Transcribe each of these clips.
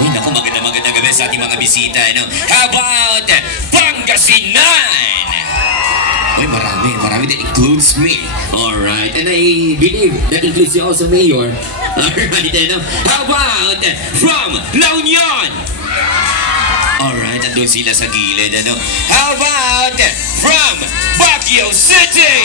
Uy, naku, maganda gabi sa ating mga bisita. No? How about Pangasinan? Uy, marami. That includes me. Alright, and I believe that includes you also, Mayor. Alright, ano? How about from La Union? Alright, nandun sila sa gilid, ano? How about from Baguio City?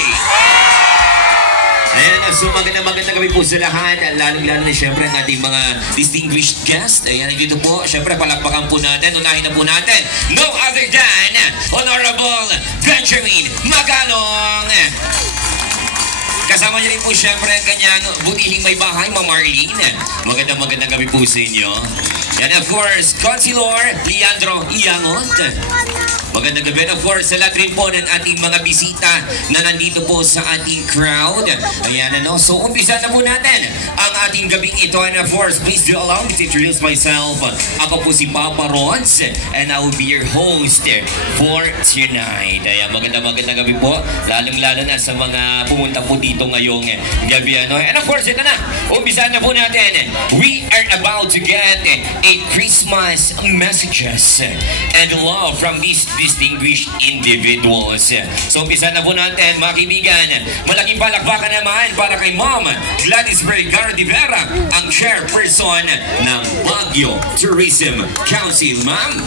Ayan, so maganda gabi po sa lahat. Lalong-lalo na siyempre ang ating mga distinguished guest. Ayan, dito po, siyempre palakpakan po natin. Unahin na po natin. No other than Honorable Benjamin Magalong. Kasama niyo rin po siyempre ang kanyang butiling may bahay, Ma'am Marlene. Magandang gabi po sa inyo. And of course, Councilor Leandro Iangot. Magandang gabi. Of course, sa lahat rin po ng ating mga bisita na nandito po sa ating crowd. Ayan, ano. So, umpisa na po natin ang ating gabing ito. And of course, please do allow me to introduce myself. Ako po si Papa Rods and I will be your host for tonight. Ayan, magandang gabi po. Lalong-lalo na sa mga pumunta po dito ngayong gabi, ano. And of course, ito na. Umpisa na po natin. We are about to get a Christmas messages and love from these distinguished individuals. So, umpisa na po natin, mga kaibigan. Malaking palakpakan naman para kay Ma'am Gladys Vergara de Vera, ang chairperson ng Baguio Tourism Council. Ma'am.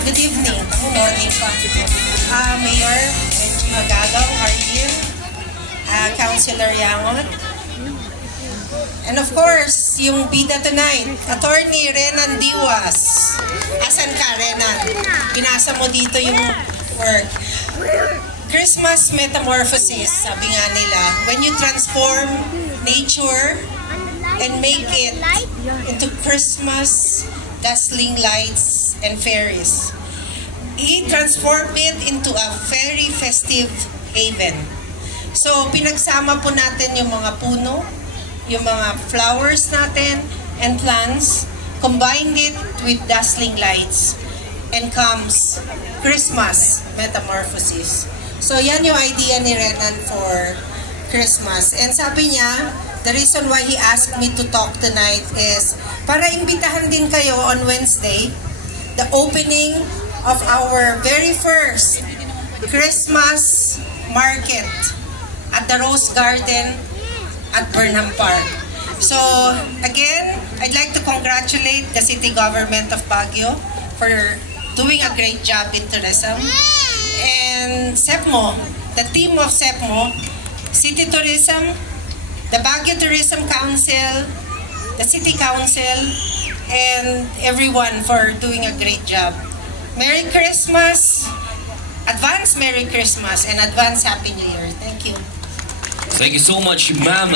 Good evening. Good morning pa. Mayor Benjamin Magalong, are you? Councilor Yangot. And of course, yung bida tonight, Attorney Renan Diwas. Asan ka, Renan? Binasa mo dito yung work. Christmas metamorphosis, sabi nga nila. When you transform nature and make it into Christmas dazzling lights and fairies. He transformed it into a very festive haven. So, pinagsama po natin yung mga puno, yung mga flowers natin, and plants, combined it with dazzling lights, and comes Christmas metamorphosis. So, yan yung idea ni Renan for Christmas. And sabi niya, the reason why he asked me to talk tonight is para imbitahan din kayo on Wednesday, the opening of our very first Christmas market at the Rose Garden at Burnham Park. So, again, I'd like to congratulate the city government of Baguio for doing a great job in tourism. And SEPMO, the team of SEPMO, City Tourism, the Baguio Tourism Council, the City Council, and everyone for doing a great job. Merry Christmas, advance Merry Christmas, and advance Happy New Year. Thank you. Thank you so much, Ma'am.